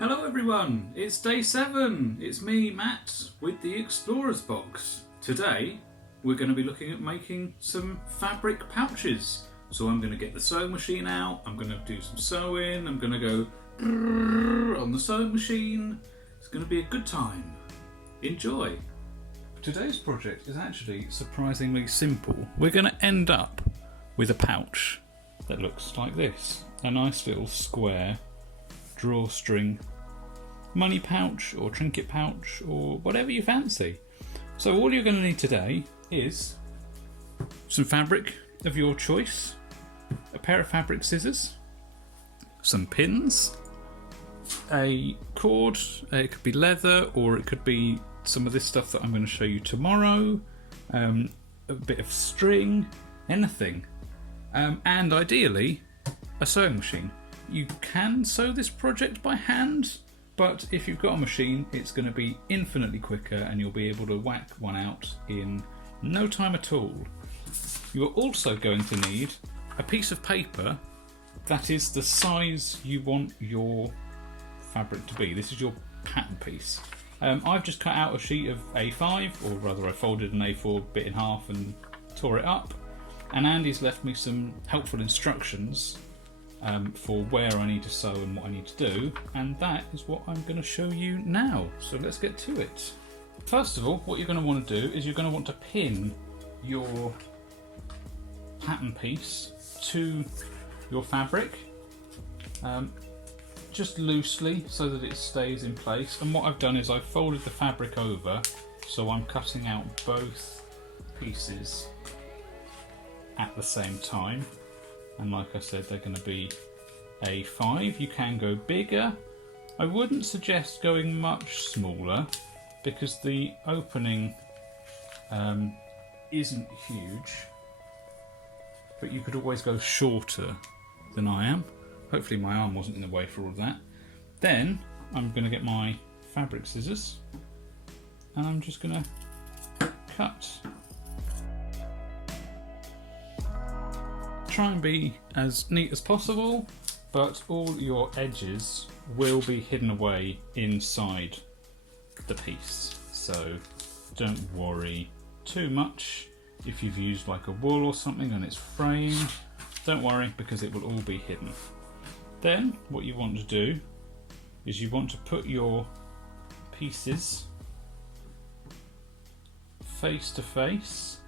Hello everyone, it's day 7. It's me, Matt, with the Explorer's Box. Today we're going to be looking at making some fabric pouches. So I'm going to get the sewing machine out, I'm going to do some sewing, I'm going to go on the sewing machine. It's going to be a good time. Enjoy! Today's project is actually surprisingly simple. We're going to end up with a pouch that looks like this. A nice little square drawstring money pouch or trinket pouch or whatever you fancy. So all you're going to need today is some fabric of your choice, a pair of fabric scissors, some pins, a cord, it could be leather or it could be some of this stuff that I'm going to show you tomorrow, a bit of string, anything, and ideally a sewing machine. You can sew this project by hand, but if you've got a machine, it's going to be infinitely quicker and you'll be able to whack one out in no time at all. You're also going to need a piece of paper that is the size you want your fabric to be. This is your pattern piece. I've just cut out a sheet of A5, or rather I folded an A4 bit in half and tore it up, and Andy's left me some helpful instructions for where I need to sew and what I need to do, and that is what I'm going to show you now. So let's get to it. First of all, what you're going to want to do is you're going to want to pin your pattern piece to your fabric, just loosely so that it stays in place. And what I've done is I've folded the fabric over, so I'm cutting out both pieces at the same time. And like I said, they're going to be A5. You can go bigger. I wouldn't suggest going much smaller because the opening isn't huge. But you could always go shorter than I am. Hopefully my arm wasn't in the way for all of that. Then I'm going to get my fabric scissors and I'm just going to cut. Try and be as neat as possible, but all your edges will be hidden away inside the piece, so don't worry too much if you've used like a wool or something and it's fraying. Don't worry, because it will all be hidden. Then what you want to do is you want to put your pieces face to face,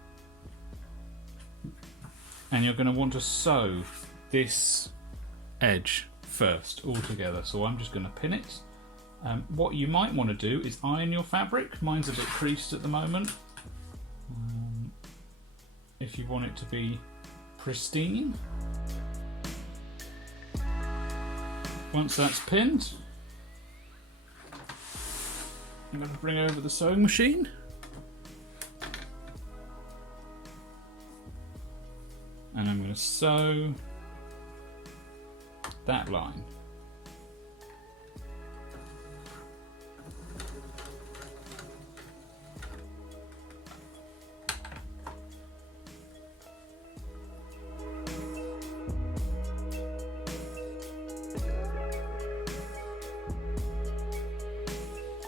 and you're going to want to sew this edge first all together. So I'm just going to pin it. What you might want to do is iron your fabric. Mine's a bit creased at the moment. If you want it to be pristine. Once that's pinned, I'm going to bring over the sewing machine. And I'm going to sew that line.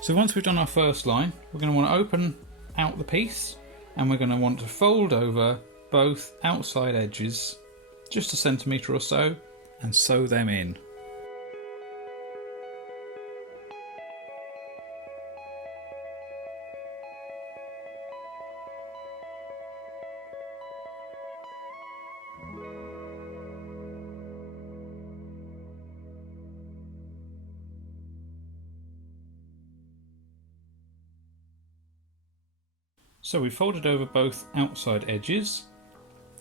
So once we've done our first line, we're going to want to open out the piece and we're going to want to fold over both outside edges just a centimetre or so and sew them in. So we folded over both outside edges.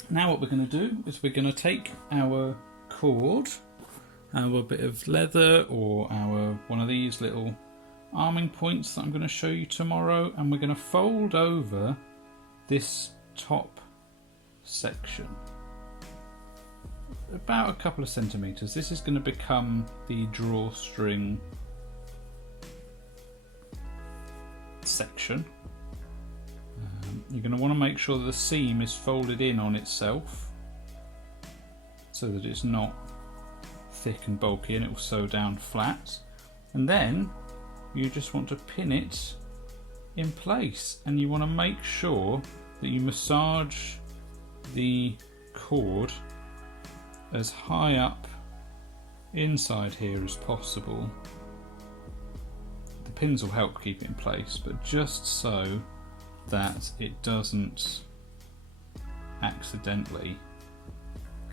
Now what we're going to do is we're going to take our cord, our bit of leather or our one of these little arming points that I'm going to show you tomorrow, and we're going to fold over this top section about a couple of centimetres. This is going to become the drawstring section. You're going to want to make sure the seam is folded in on itself so that it's not thick and bulky and it will sew down flat. And then you just want to pin it in place, and you want to make sure that you massage the cord as high up inside here as possible. The pins will help keep it in place, but just so that it doesn't accidentally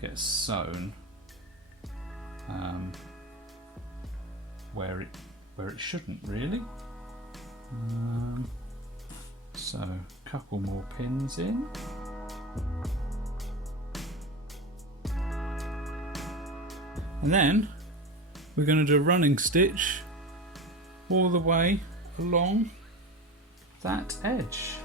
get sewn where it shouldn't really. So a couple more pins in. And then we're going to do a running stitch all the way along that edge.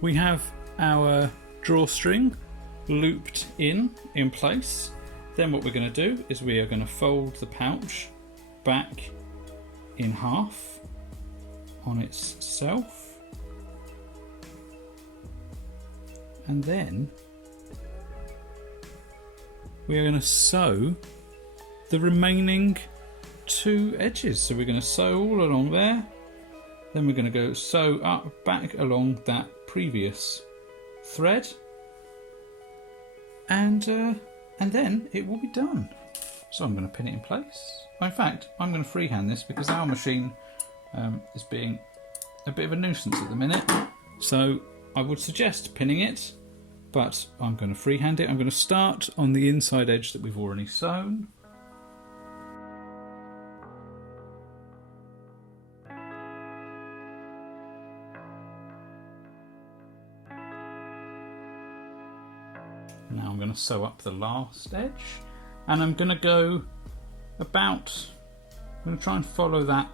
We have our drawstring looped in place. Then what we're going to do is we are going to fold the pouch back in half on itself, and then we are going to sew the remaining two edges. So we're going to sew all along there, then we're going to go sew up back along that previous thread, and then it will be done. So I'm going to pin it in place. In fact, I'm going to freehand this because our machine is being a bit of a nuisance at the minute. So I would suggest pinning it, but I'm going to freehand it. I'm going to start on the inside edge that we've already sewn. Now I'm going to sew up the last edge, and I'm going to go about, I'm going to try and follow that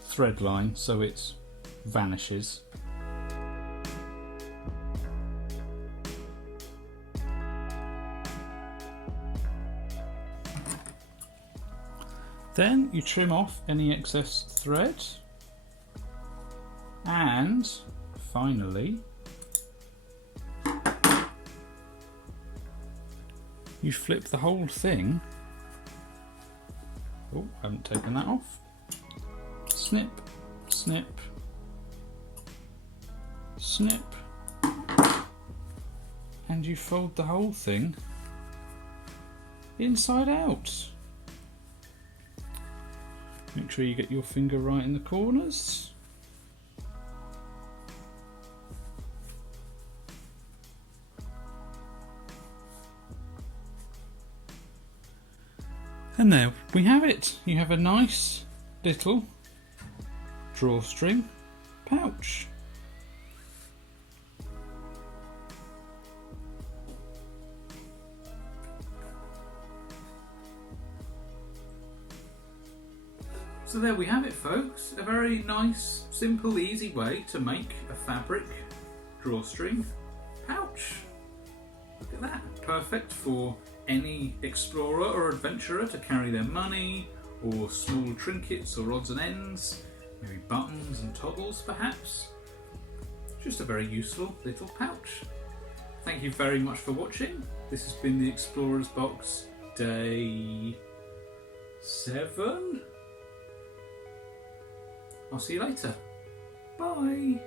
thread line so it vanishes. Then you trim off any excess thread, and finally you flip the whole thing. Oh, I haven't taken that off. Snip, snip, snip, and you fold the whole thing inside out. Make sure you get your finger right in the corners. And there we have it. You have a nice little drawstring pouch. So there we have it, folks. A very nice, simple, easy way to make a fabric drawstring pouch. Look at that. Perfect for any explorer or adventurer to carry their money, or small trinkets or odds and ends, maybe buttons and toggles perhaps. Just a very useful little pouch. Thank you very much for watching. This has been the Explorer's Box Day 7. I'll see you later. Bye.